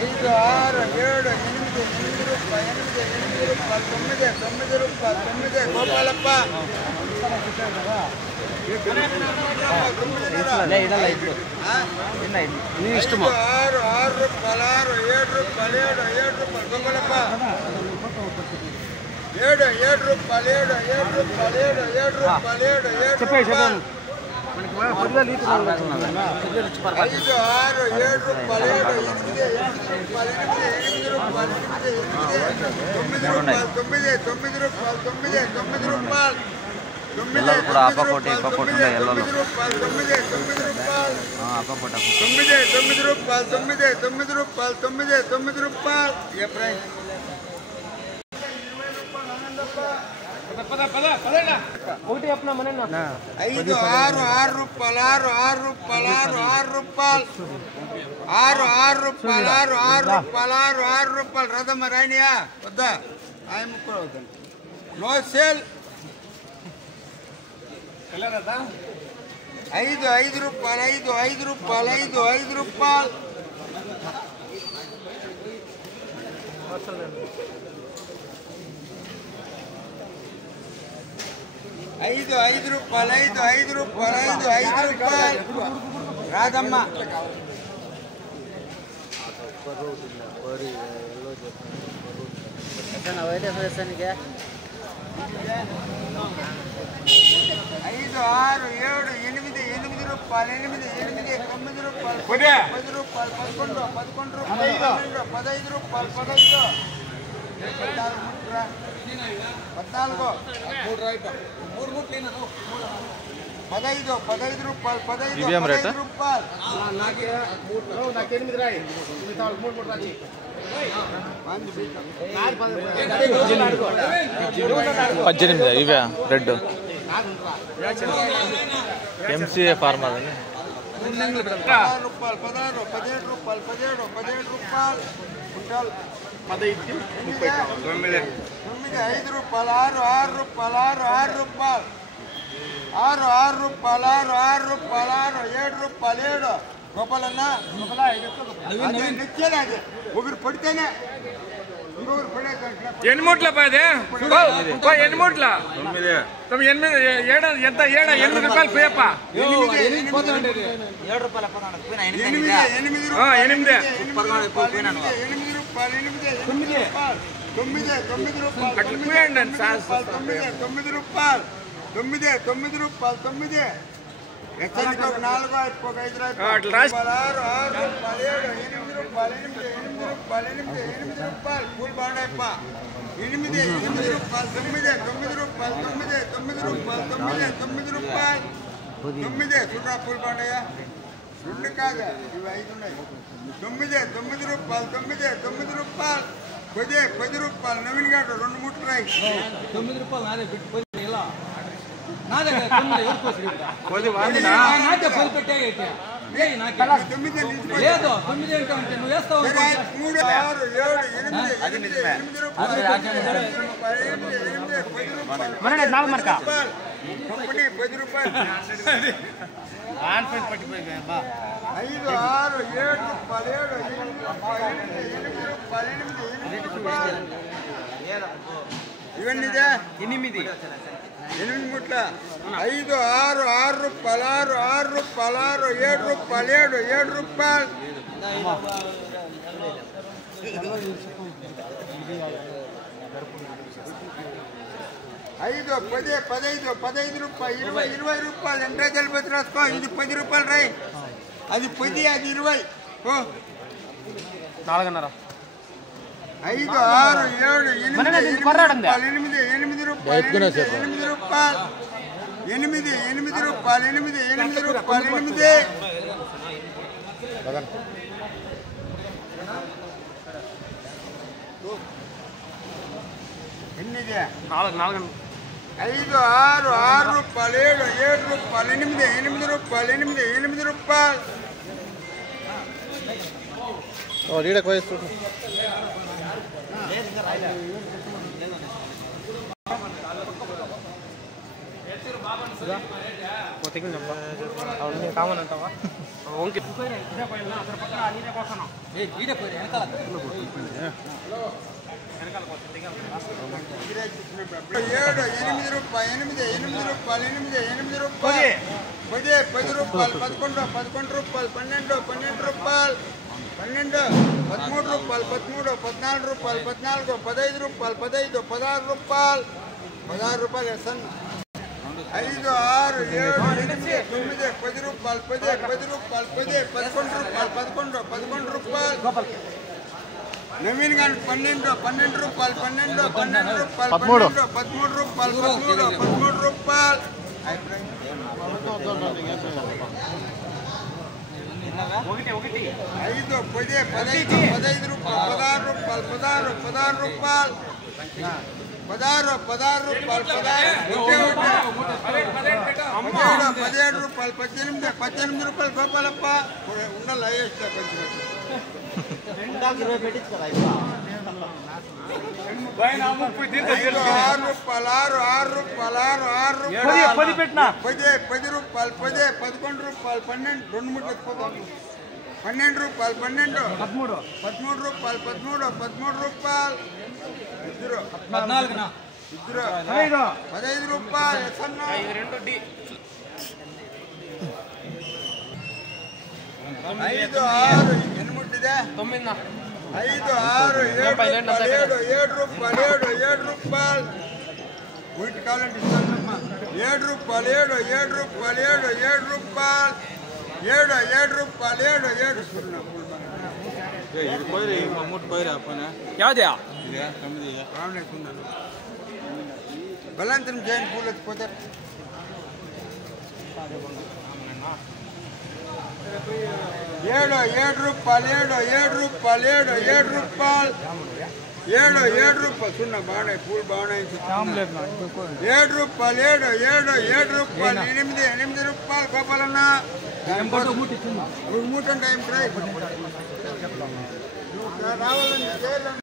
ఐదు ఆరు ఏడు ఎనిమిది రూపాయలు 9 రూపాయలు 9 గోపాలప్ప ఇష్టమా 6 రూపాయలు 7 రూపాయలు గోపాలప్ప 7 రూపాయలు 7 రూపాయలు 5 6 7 రూపాయలు 8 రూపాయలు 9 రూపాయలు కూడా అప్పకోటి ఎల్లో 9 రూపాయలు 9 రూపాయలు ఏ ప్రైస్ 5 6 రూపాయలు 6 రూపాయలు రథమ్మ రాణియా వద్దా ఆయన కూడా అవుతాను నో సేల్ 5 రూపాయలు 5 రూపాయలు 5 రూపాయలు 5 రూపాయలు రాధమ్మ ఐదు ఆరు ఏడు 8 రూపాయలు 9 రూపాయలు 10 రూపాయలు 11 రూపాయలు 15 రూపాయలు 15 రూపాయలు 15 రూపాయలు 18 ఇవే రెడ్ ఎంసీఏ ఫార్మర్ అని 16 రూపాయలు 17 రూపాయలు 17 రూపాయలు 5 రూపాయలు 6 రూపాయలు 6 రూపాయలు 6 రూపాయలు 7 రూపాయలు 7 గోపాలన్న నిచ్చేది ఒకరు పడితేనే ఇంకొకరు పడేది ఎన్ని మూట్ల పదే ఎన్ని మూట్ల 8 ఎంత 8 రూపాయలు పేప 8 రూపాయలు ఎక్కడికి ఒక 4 ఒక 5 రూపాయలు 6 రూపాయలు 7 8 రూపాయలు కూలి బాగున్నాయప్ప 8 రూపాయలు 9 రూపాయలు 9 రూపాయలు 9 చూడరా కూలి బాగున్నాయా 2 కాదు ఇవి 5 ఉన్నాయి 9 రూపాయలు 9 రూపాయలు 10 రూపాయలు నవీన్ గారు 2 మూటలు రాయి 9 రూపాయలు నాదే పెట్టే లేదు 9 ఏంటంటే నువ్వు వేస్తావు 3 6 7 8 రూపాయలు 10 రూపాయలు 5 6 7 రూపాయలు ఇవన్నీదే 8 ముట్ల 5 6 రూపాయలు 6 రూపాయలు 7 రూపాయలు 7 రూపాయలు 5 10 15 రూపాయలు 20 రూపాయలు ఎంట్రీ చలిపోతే రాసుకో ఇది 10 రూపాయలు రై అది 10 అది 20 4:30 5 6 7 8 రూపాయలు 8 రూపాయలు 5 6 రూపాయలు 7 రూపాయలు 8 రూపాయలు 8 రూపాయలు కామన్ అంటావా ఓకే ఏడు ఎనిమిది రూపాయలు ఎనిమిది రూపాయలు ఎనిమిది రూపాయలు 10 రూపాయలు 11 రూపాయలు 12 రూపాయలు 13 రూపాయలు 14 రూపాయలు 15 రూపాయలు 16 రూపాయలు ఎస్ఎన్ 5 6 7 8 9 10 రూపాయలు 10 రూపాయలు 11 రూపాయలు నవీన్ గారు 12 రూపాయలు 13 రూపాయలు 13 రూపాయలు 5 10 15 రూపాయలు 16 రూపాయలు 17 రూపాయలు 17 రూపాయలు 18 రూపాయలు గోపాలప్ప ఉండాలి హైయెస్ట్ 6 రూపాయలు 10 పెట్టినా 10 రూపాయలు 11 రూపాయలు 12 2 ముట్ల 12 రూపాయలు 13 రూపాయలు 13 రూపాయలు ఇద్దరు 15 రూపాయలు 5 6 ఎనిమిదిదే 9 5 6 7 రూపాయలు వీటి కావాలంటే ఇస్తానమ్మా 7 రూపాయలు 7 రూపాయలు 7 బలాంతరం చేయని పూలు ఎత్తిపోతే 7 రూపాయలు సున్నా బాగున్నాయి పూలు బాగున్నాయి 7 రూపాయలు 8 రూపాయలు గోపాలన్న మూట టైం రావాలని